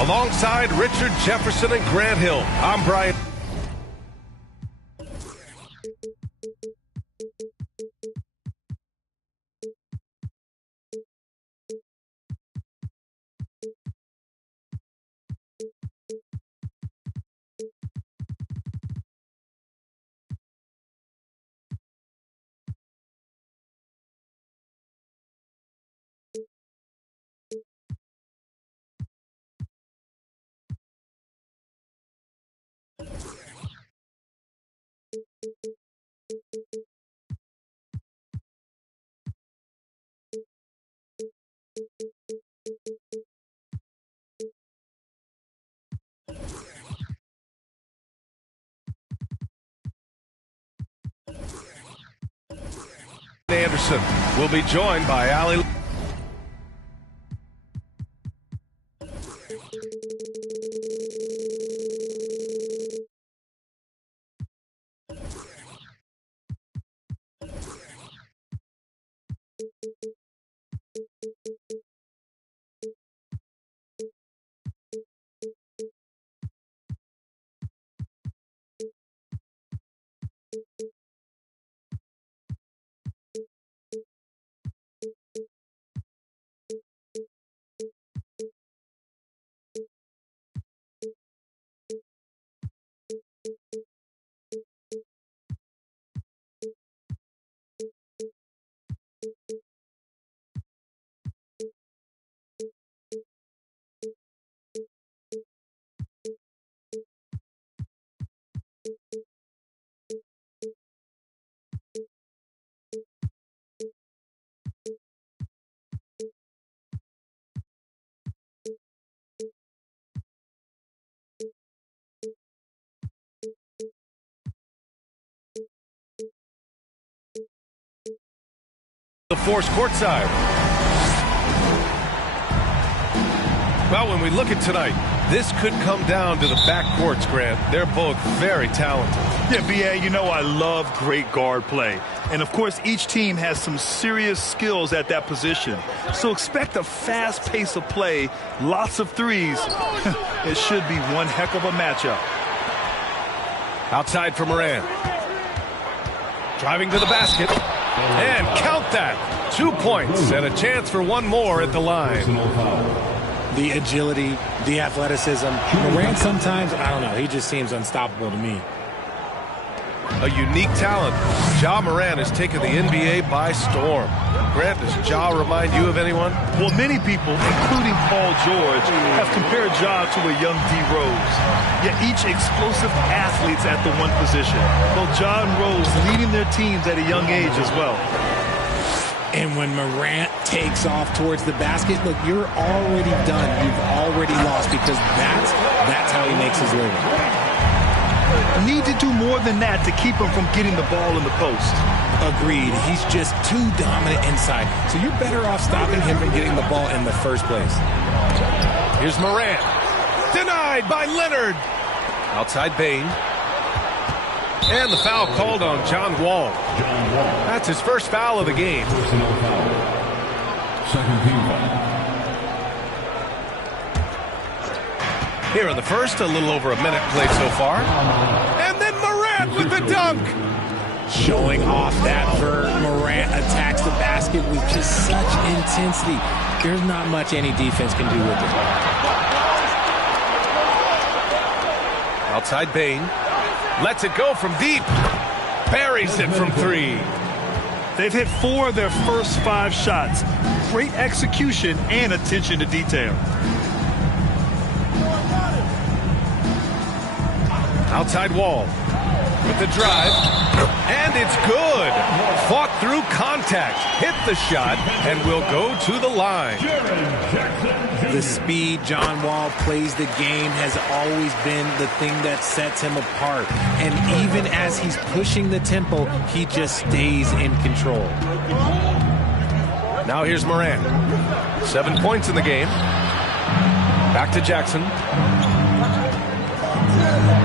Alongside Richard Jefferson and Grant Hill, I'm Brian. Anderson will be joined by Ali. The force courtside. Well, when we look at tonight, this could come down to the backcourts, Grant. They're both very talented. Yeah, B.A., you know I love great guard play. And, of course, each team has some serious skills at that position. So expect a fast pace of play, lots of threes. It should be one heck of a matchup. Outside for Moran. Driving to the basket. And count that. 2 points and a chance for one more at the line. The agility, the athleticism. Moran sometimes, I don't know, he just seems unstoppable to me. A unique talent. Ja Moran has taken the NBA by storm. Grant, does Ja remind you of anyone? Well, many people, including Paul George, have compared Ja to a young D. Rose. Yet each explosive athletes at the one position. Both Ja and Rose leading their teams at a young age as well. And when Morant takes off towards the basket, look, you're already done. You've already lost because that's how he makes his living. Need to do more than that to keep him from getting the ball in the post. Agreed. He's just too dominant inside. So you're better off stopping him from getting the ball in the first place. Here's Morant. Denied by Leonard. Outside Bane. And the foul called on John Wall. That's his first foul of the game. Second team foul. Here in the first, a little over a minute played so far. And then Morant with the dunk. Showing off that vert. Morant attacks the basket with just such intensity. There's not much any defense can do with it. Outside Bane. Lets it go from deep. Buries it from three. They've hit 4 of their first 5 shots. Great execution and attention to detail. Outside Wall with the drive. And it's good. Fought through contact. Hit the shot and will go to the line. The speed John Wall plays the game has always been the thing that sets him apart. And even as he's pushing the tempo, he just stays in control. Now here's Moran. 7 points in the game. Back to Jackson.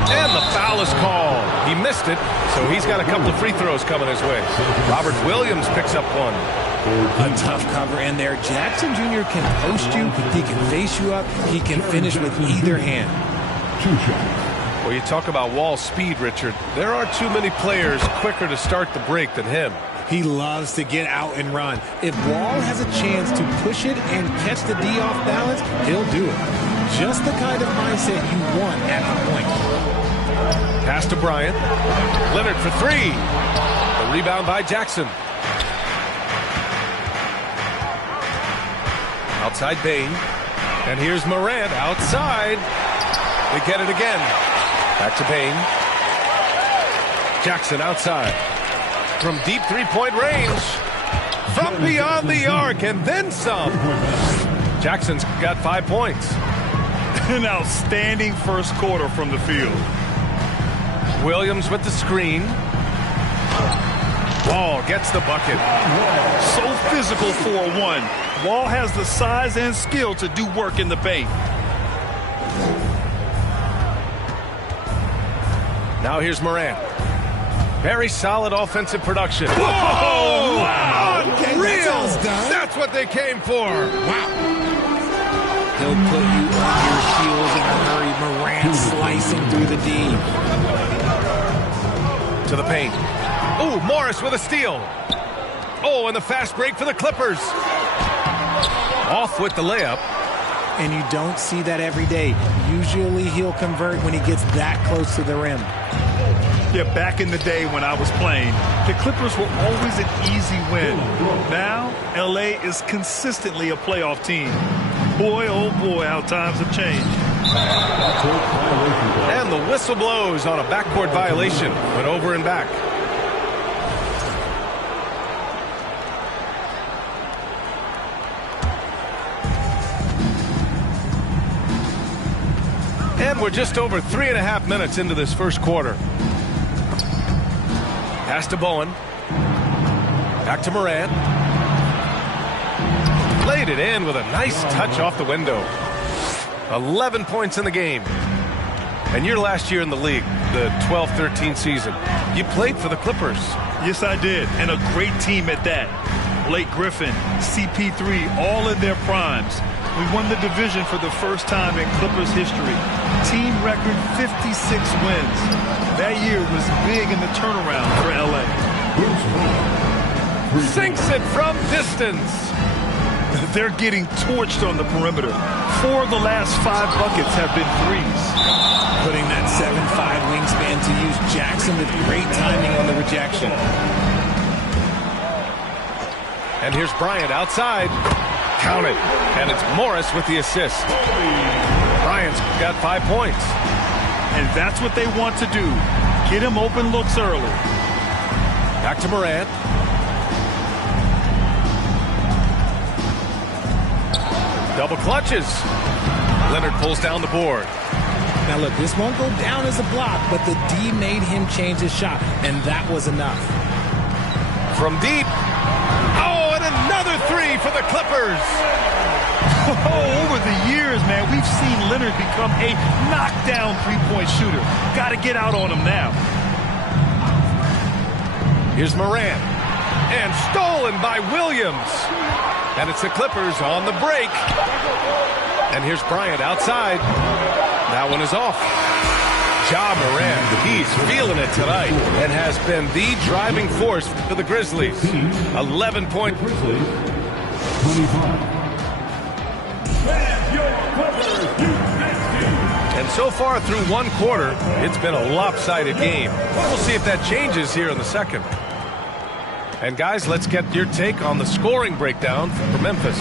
And the foul is called. He missed it, so he's got a couple of free throws coming his way. Robert Williams picks up one. A tough cover in there. Jackson Jr. can post you. He can face you up. He can finish with either hand. Well, you talk about Wall's speed, Richard. There are too many players quicker to start the break than him. He loves to get out and run. If Wall has a chance to push it and catch the D off balance, he'll do it. Just the kind of mindset you want at the point. Pass to Bryant. Leonard for three. The rebound by Jackson. Outside Bane. And here's Morant outside. They get it again. Back to Bane. Jackson outside. From deep three-point range. From beyond the arc and then some. Jackson's got 5 points. An outstanding first quarter from the field. Williams with the screen. Wall gets the bucket. So physical for a one. Wall has the size and skill to do work in the paint. Now here's Morant. Very solid offensive production. Whoa! Wow! Okay, Unreal! done. That's what they came for. Wow. He'll put you on your heels in a hurry. Morant slicing through the D. To the paint. Oh, Morris with a steal. Oh, and the fast break for the Clippers. Off with the layup. And you don't see that every day. Usually he'll convert when he gets that close to the rim. Yeah, back in the day when I was playing, the Clippers were always an easy win. Now, LA is consistently a playoff team. Boy, oh boy, how times have changed. And the whistle blows on a backcourt violation. Went over and back. And we're just over 3.5 minutes into this first quarter. Pass to Bowen. Back to Morant. Laid it in with a nice touch off the window. 11 points in the game. And your last year in the league, the 12-13 season, you played for the Clippers. Yes, I did. And a great team at that. Blake Griffin, CP3, all in their primes. We won the division for the first time in Clippers history. Team record 56 wins. That year was big in the turnaround for LA. Sinks it from distance. They're getting torched on the perimeter. 4 of the last 5 buckets have been threes. Putting that 7'5" wingspan to use. Jackson with great timing on the rejection. And here's Bryant outside. Count it. And it's Morris with the assist. Bryant's got 5 points. And that's what they want to do. Get him open looks early. Back to Morant. Double clutches. Leonard pulls down the board. Now look, this won't go down as a block, but the D made him change his shot, and that was enough. From deep. Oh, and another three for the Clippers. Oh, over the years, man, we've seen Leonard become a knockdown three-point shooter. Got to get out on him now. Here's Morant. And stolen by Williams. And it's the Clippers on the break. And here's Bryant outside. That one is off. Ja Morant, he's feeling it tonight and has been the driving force for the Grizzlies. 11-point. And so far through one quarter, it's been a lopsided game. We'll see if that changes here in the second. And guys, let's get your take on the scoring breakdown for Memphis.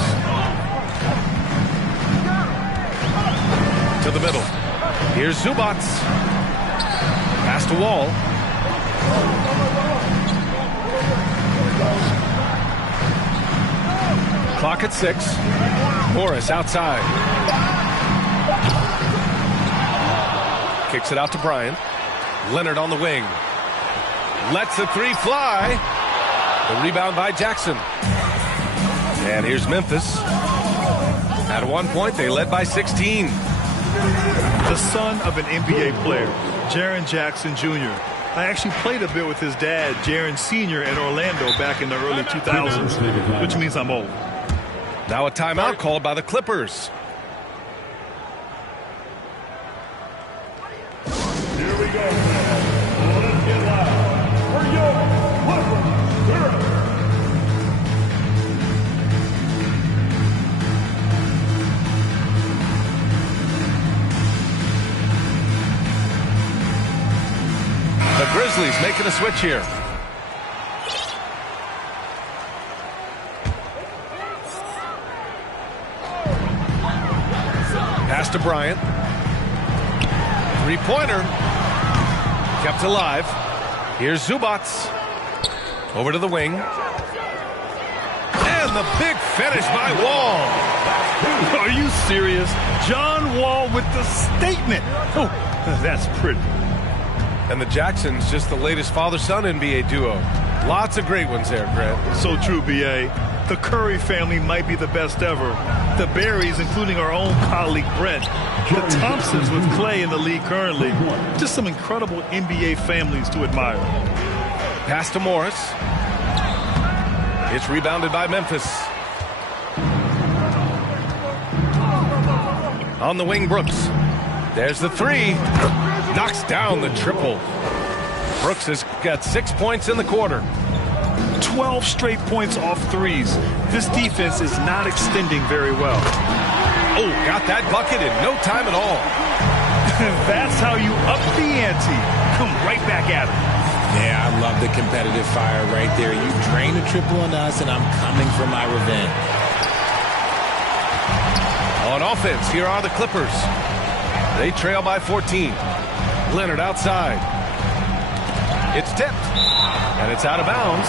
To the middle. Here's Zubac. Pass to Wall. Clock at 6. Morris outside. Kicks it out to Bryant. Leonard on the wing. Lets the three fly. The rebound by Jackson. And here's Memphis. At one point, they led by 16. The son of an NBA player, Jaren Jackson Jr., I actually played a bit with his dad, Jaren Sr. in Orlando back in the early 2000s, which means I'm old. Now a timeout called by the Clippers. Here we go. Let's get loud. For your Clippers, girls. The Grizzlies making a switch here. Pass to Bryant. Three-pointer. Kept alive. Here's Zubac. Over to the wing. And the big finish by Wall. Are you serious? John Wall with the statement. Oh, that's pretty. And the Jacksons, just the latest father-son NBA duo. Lots of great ones there, Grant. So true, B.A. The Curry family might be the best ever. The Berries, including our own colleague Brent. The Thompsons with Clay in the league currently. Just some incredible NBA families to admire. Pass to Morris. It's rebounded by Memphis. On the wing, Brooks. There's the three. Knocks down the triple. Brooks has got 6 points in the quarter. 12 straight points off threes. This defense is not extending very well. Oh, got that bucket in no time at all. That's how you up the ante. Come right back at it. Yeah, I love the competitive fire right there. You drain a triple on us, and I'm coming for my revenge. On offense, here are the Clippers. They trail by 14. Leonard outside. It's tipped, and it's out of bounds.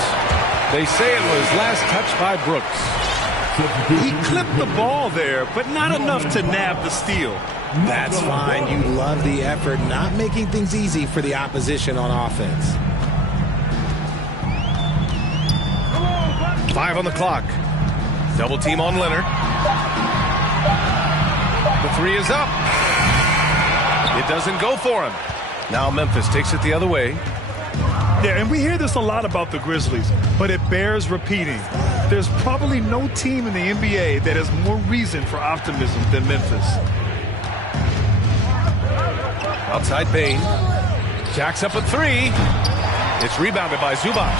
They say it was last touched by Brooks. He clipped the ball there, but not enough to nab the steal. That's fine. You love the effort, not making things easy for the opposition on offense. 5 on the clock. Double team on Leonard. The three is up. It doesn't go for him. Now Memphis takes it the other way. Yeah, and we hear this a lot about the Grizzlies, but it bears repeating. There's probably no team in the NBA that has more reason for optimism than Memphis. Outside Bane. Jacks up a three. It's rebounded by Zubac.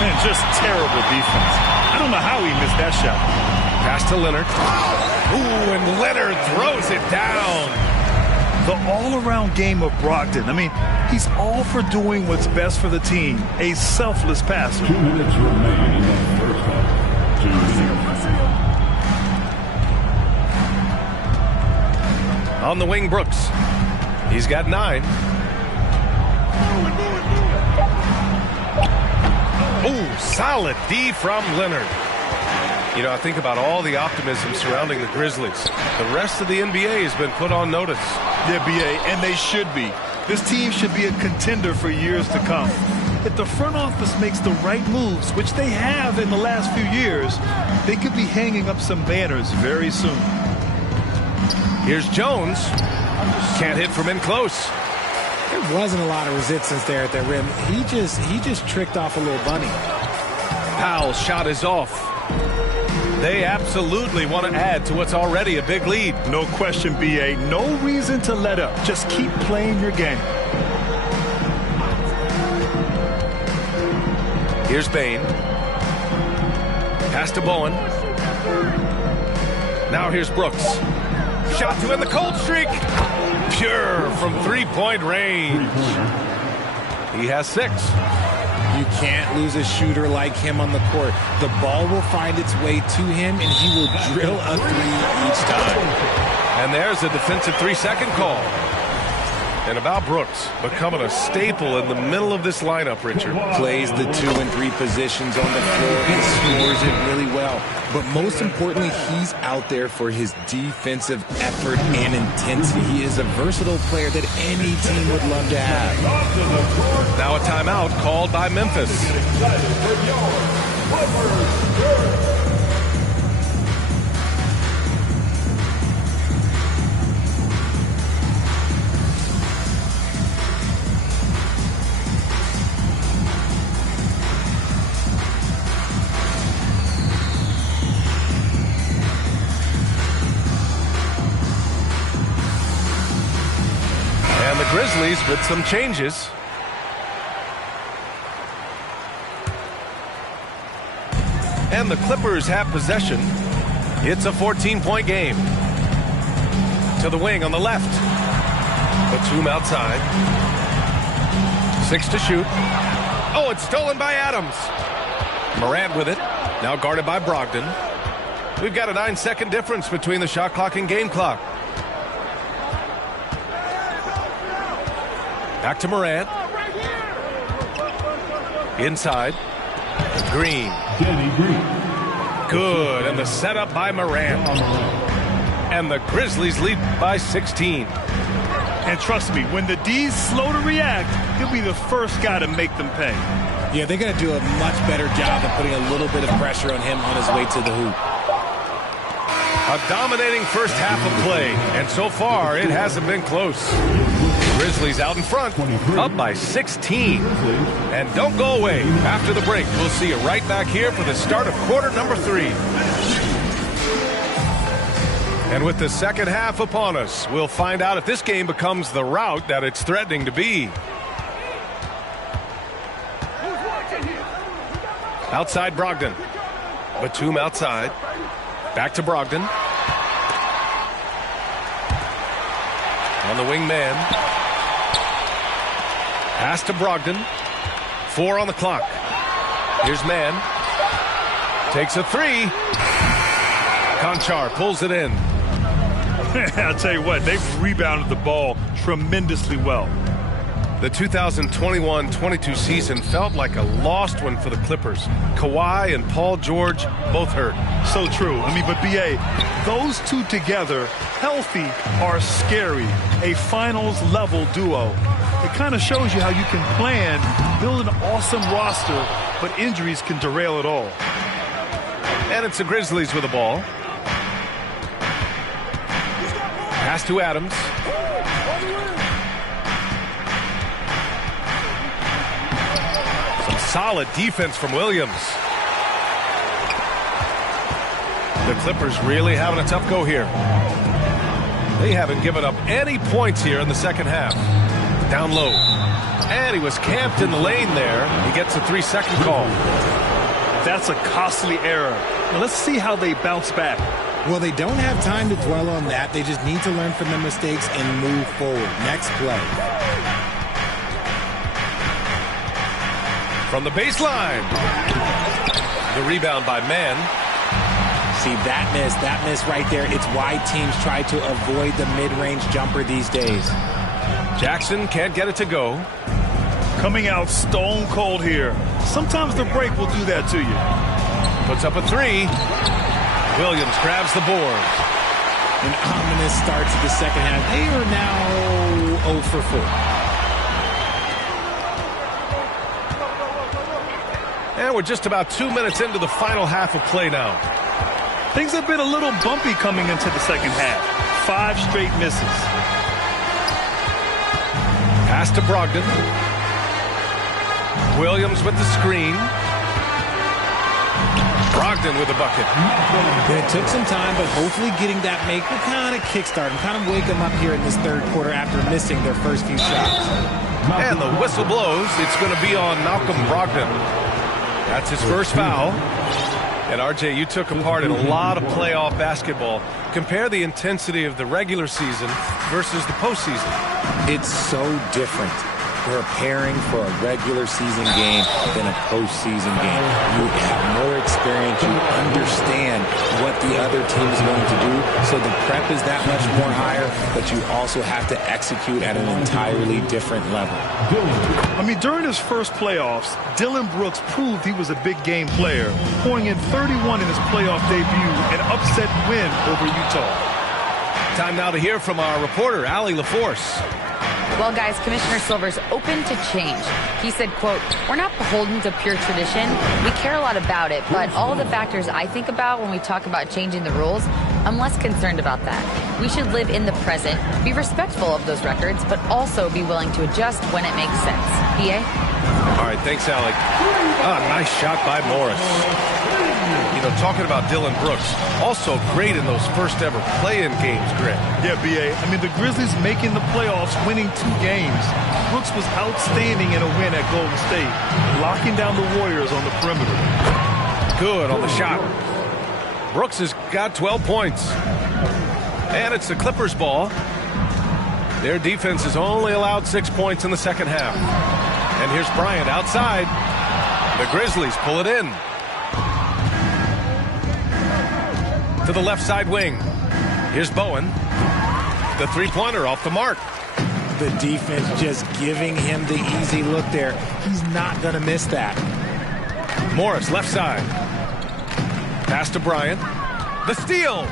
Man, just terrible defense. I don't know how he missed that shot. Pass to Leonard. Ooh, and Leonard throws it down. The all-around game of Brogdon. I mean, he's all for doing what's best for the team. A selfless passer. 2 minutes remaining in the first half. 2 minutes. On the wing, Brooks. He's got 9. Ooh, solid D from Leonard. You know, I think about all the optimism surrounding the Grizzlies. The rest of the NBA has been put on notice. Yeah, B.A., and they should be. This team should be a contender for years to come. If the front office makes the right moves, which they have in the last few years, they could be hanging up some banners very soon. Here's Jones. Can't hit from in close. There wasn't a lot of resistance there at the rim. He just tricked off a little bunny. Powell's shot is off. They absolutely want to add to what's already a big lead. No question, B.A. No reason to let up. Just keep playing your game. Here's Bane. Pass to Bowen. Now here's Brooks. Shot to end the cold streak. Pure from three-point range. He has 6. You can't lose a shooter like him on the court. The ball will find its way to him, and he will drill a 3 each time. And there's a defensive 3-second call. And about Brooks becoming a staple in the middle of this lineup, Richard. Plays the 2 and 3 positions on the floor and scores it really well. But most importantly, he's out there for his defensive effort and intensity. He is a versatile player that any team would love to have. Now a timeout called by Memphis. Grizzlies with some changes. And the Clippers have possession. It's a 14-point game. To the wing on the left. Batum outside. 6 to shoot. Oh, it's stolen by Adams. Morant with it. Now guarded by Brogdon. We've got a 9-second difference between the shot clock and game clock. Back to Morant. Inside. Green. Good. And the setup by Morant. And the Grizzlies lead by 16. And trust me, when the D's slow to react, he'll be the first guy to make them pay. Yeah, they're going to do a much better job of putting a little bit of pressure on him on his way to the hoop. A dominating first half of play, and so far it hasn't been close. Grizzlies out in front, up by 16. And don't go away. After the break, we'll see you right back here for the start of quarter number 3. And with the second half upon us, we'll find out if this game becomes the rout that it's threatening to be. Outside Brogdon. Batum outside. Back to Brogdon. On the wing man. Pass to Brogdon. 4 on the clock. Here's Man. Takes a 3. Konchar pulls it in. I'll tell you what, they've rebounded the ball tremendously well. The 2021-22 season felt like a lost one for the Clippers. Kawhi and Paul George both hurt. So true. I mean, but B.A., those two together, healthy, are scary. A finals-level duo. It kind of shows you how you can plan, build an awesome roster, but injuries can derail it all. And it's the Grizzlies with the ball. Pass to Adams. Some solid defense from Williams. The Clippers really having a tough go here. They haven't given up any points here in the second half. Down low. And he was camped in the lane there. He gets a 3-second call. That's a costly error. Now let's see how they bounce back. Well, they don't have time to dwell on that. They just need to learn from their mistakes and move forward. Next play. From the baseline. The rebound by Man. See, that miss right there. It's why teams try to avoid the mid-range jumper these days. Jackson can't get it to go. Coming out stone cold here. Sometimes the break will do that to you. Puts up a 3. Williams grabs the board. An ominous start to the second half. They are now 0 for 4. And we're just about 2 minutes into the final half of play now. Things have been a little bumpy coming into the second half. 5 straight misses. Pass to Brogdon. Williams with the screen. Brogdon with the bucket. It took some time, but hopefully getting that make will kind of kickstart and kind of wake them up here in this third quarter after missing their first few shots. And the whistle blows. It's going to be on Malcolm Brogdon. That's his first foul. And RJ, you took a part in a lot of playoff basketball. Compare the intensity of the regular season versus the postseason. It's so different preparing for a regular season game than a postseason game. You have more experience. You understand what the other team is going to do. So the prep is that much more higher, but you also have to execute at an entirely different level. I mean, during his first playoffs, Dillon Brooks proved he was a big game player, pouring in 31 in his playoff debut, an upset win over Utah. Time now to hear from our reporter, Allie LaForce. Well, guys, Commissioner Silver's open to change. He said, quote, "We're not beholden to pure tradition. We care a lot about it, but all the factors I think about when we talk about changing the rules, I'm less concerned about that. We should live in the present, be respectful of those records, but also be willing to adjust when it makes sense." PA? All right, thanks, Allie. Nice shot by Morris. You talking about Dillon Brooks, also great in those first ever play-in games, Greg. Yeah, B.A. I mean, the Grizzlies making the playoffs, winning 2 games. Brooks was outstanding in a win at Golden State, locking down the Warriors on the perimeter. Good on the shot. Brooks has got 12 points. And it's the Clippers' ball. Their defense has only allowed 6 points in the second half. And here's Bryant outside. The Grizzlies pull it in. To the left side wing. Here's Bowen. The three-pointer off the mark. The defense just giving him the easy look there. He's not going to miss that. Morris left side. Pass to Bryant. The steal.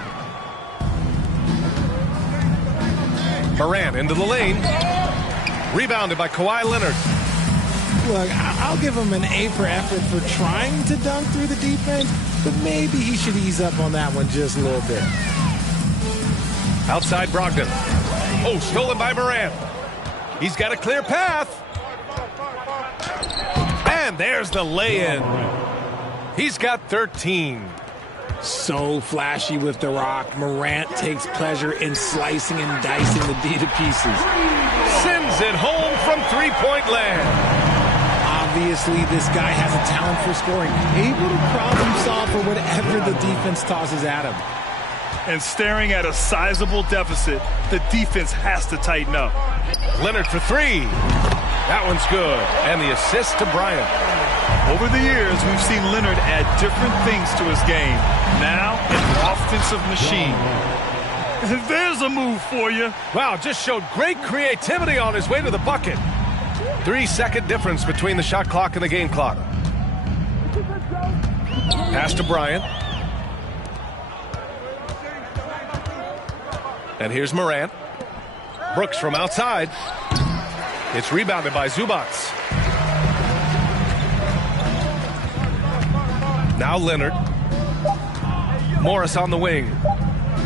Morant into the lane. Rebounded by Kawhi Leonard. Look, I'll give him an A for effort for trying to dunk through the defense, but maybe he should ease up on that one just a little bit. Outside Brogdon. Oh, stolen by Morant. He's got a clear path. And there's the lay-in. He's got 13. So flashy with the rock. Morant takes pleasure in slicing and dicing the D to pieces. Sends it home from three-point land. Obviously, this guy has a talent for scoring. Able to problem solve for whatever the defense tosses at him. And staring at a sizable deficit, the defense has to tighten up. Leonard for 3. That one's good. And the assist to Bryant. Over the years, we've seen Leonard add different things to his game. Now, an offensive machine. There's a move for you. Wow, just showed great creativity on his way to the bucket. 3-second difference between the shot clock and the game clock. Pass to Bryant. And here's Morant. Brooks from outside. It's rebounded by Zubac. Now Leonard. Morris on the wing.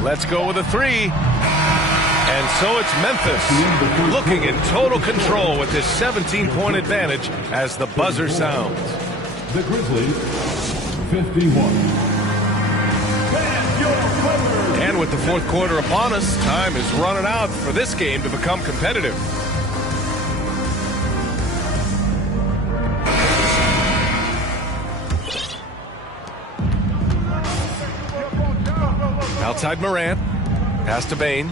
Let's go with a 3. And so it's Memphis looking in total control with this 17-point advantage as the buzzer sounds. The Grizzlies, 51. And with the fourth quarter upon us, time is running out for this game to become competitive. Outside Morant. Pass to Bane.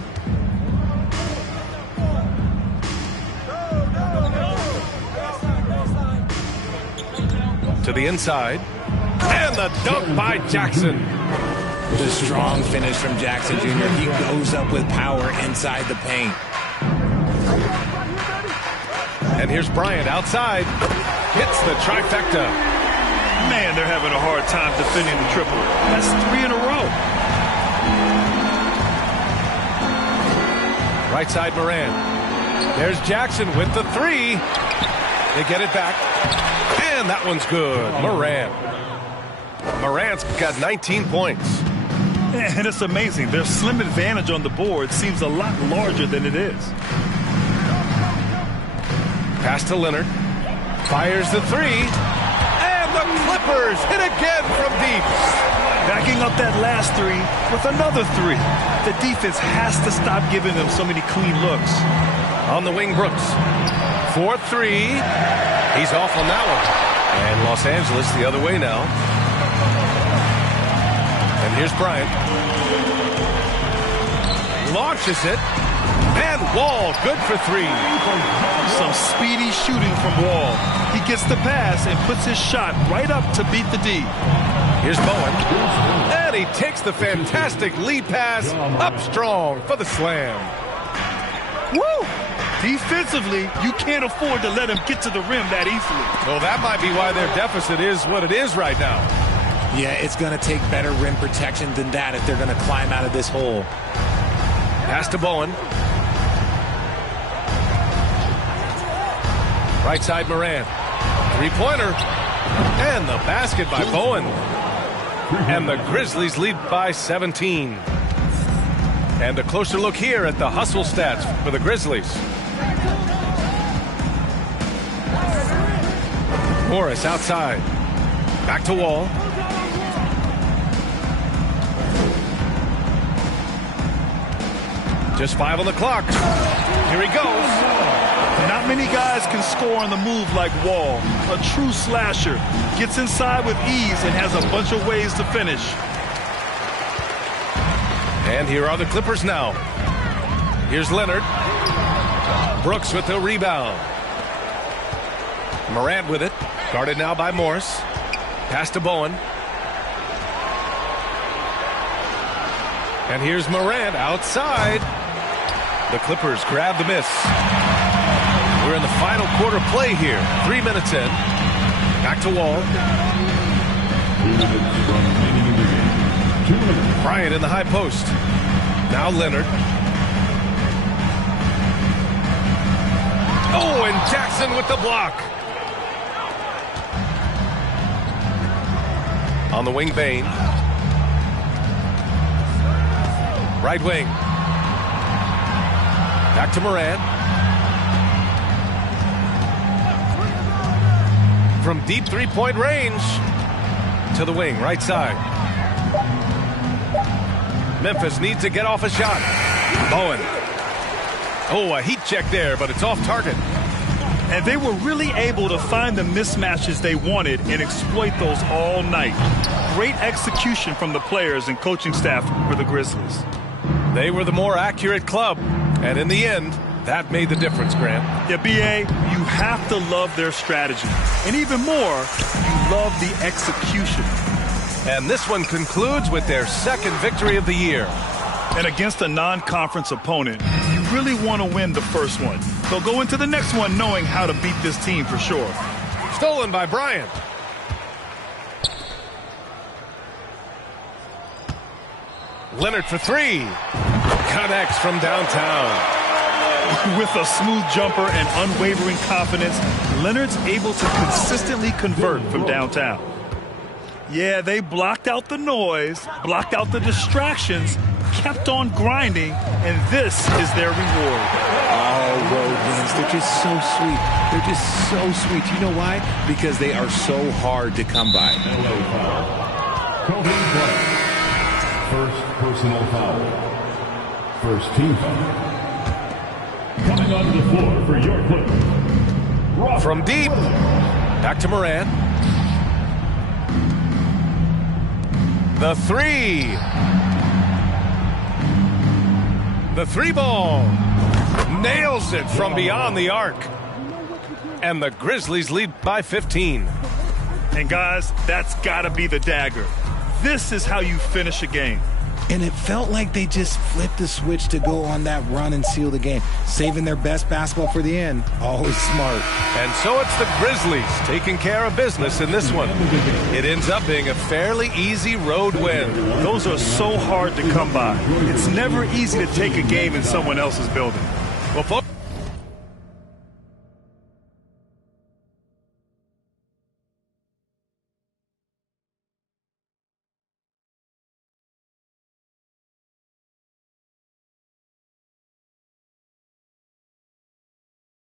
To the inside. And the dunk by Jackson. The strong finish from Jackson Jr. He goes up with power inside the paint. And here's Bryant outside. Hits the trifecta. Man, they're having a hard time defending the triple. That's 3 in a row. Right side Morant. There's Jackson with the 3. They get it back. And that one's good. Morant's got 19 points. And it's amazing. Their slim advantage on the board seems a lot larger than it is. Pass to Leonard. Fires the 3. And the Clippers hit again from deep. Backing up that last 3 with another 3. The defense has to stop giving them so many clean looks. On the wing, Brooks. 4-3. He's off on that one. And Los Angeles the other way now. And here's Bryant. Launches it. And Wall, good for 3. Some speedy shooting from Wall. He gets the pass and puts his shot right up to beat the D. Here's Bowen. And he takes the fantastic lead pass up strong for the slam. Woo! Defensively, you can't afford to let him get to the rim that easily. Well, that might be why their deficit is what it is right now. Yeah, it's going to take better rim protection than that if they're going to climb out of this hole. Pass to Bowen. Right side Morant. Three-pointer. And the basket by Bowen. And the Grizzlies lead by 17. And a closer look here at the hustle stats for the Grizzlies. Morris outside. Back to Wall. Just 5 on the clock. Here he goes. Not many guys can score on the move like Wall. A true slasher. Gets inside with ease and has a bunch of ways to finish. And here are the Clippers now. Here's Leonard. Brooks with the rebound. Morant with it. Guarded now by Morris. Pass to Bowen. And here's Morant outside. The Clippers grab the miss. We're in the final quarter play here. 3 minutes in. Back to Wall. 2 minutes remaining in the game. 2 minutes. Bryant in the high post. Now Leonard. Oh, and Jackson with the block. On the wing, Bane. Right wing. Back to Morant. From deep three-point range to the wing, right side. Memphis needs to get off a shot. Bowen. Oh, a heat check there, but it's off target. And they were really able to find the mismatches they wanted and exploit those all night. Great execution from the players and coaching staff for the Grizzlies. They were the more accurate club, and in the end, that made the difference, Grant. Yeah, B.A., you have to love their strategy. And even more, you love the execution. And this one concludes with their second victory of the year. And against a non-conference opponent, you really want to win the first one. So go into the next one knowing how to beat this team for sure. Stolen by Bryant. Leonard for three. Connects from downtown. With a smooth jumper and unwavering confidence, Leonard's able to consistently convert from downtown. Yeah, they blocked out the noise, blocked out the distractions, kept on grinding, and this is their reward. Oh, road wins. They're just so sweet. They're just so sweet. You know why? Because they are so hard to come by. LA foul. Kobe Bryant. First personal foul. First team foul. Coming onto the floor for your Clippers. From deep. Back to Morant. The three. The three ball. Nails it from beyond the arc. And the Grizzlies lead by 15. And guys, that's got to be the dagger. This is how you finish a game. And it felt like they just flipped the switch to go on that run and seal the game. Saving their best basketball for the end. Always smart. And so it's the Grizzlies taking care of business in this one. It ends up being a fairly easy road win. Those are so hard to come by. It's never easy to take a game in someone else's building. Well, folks.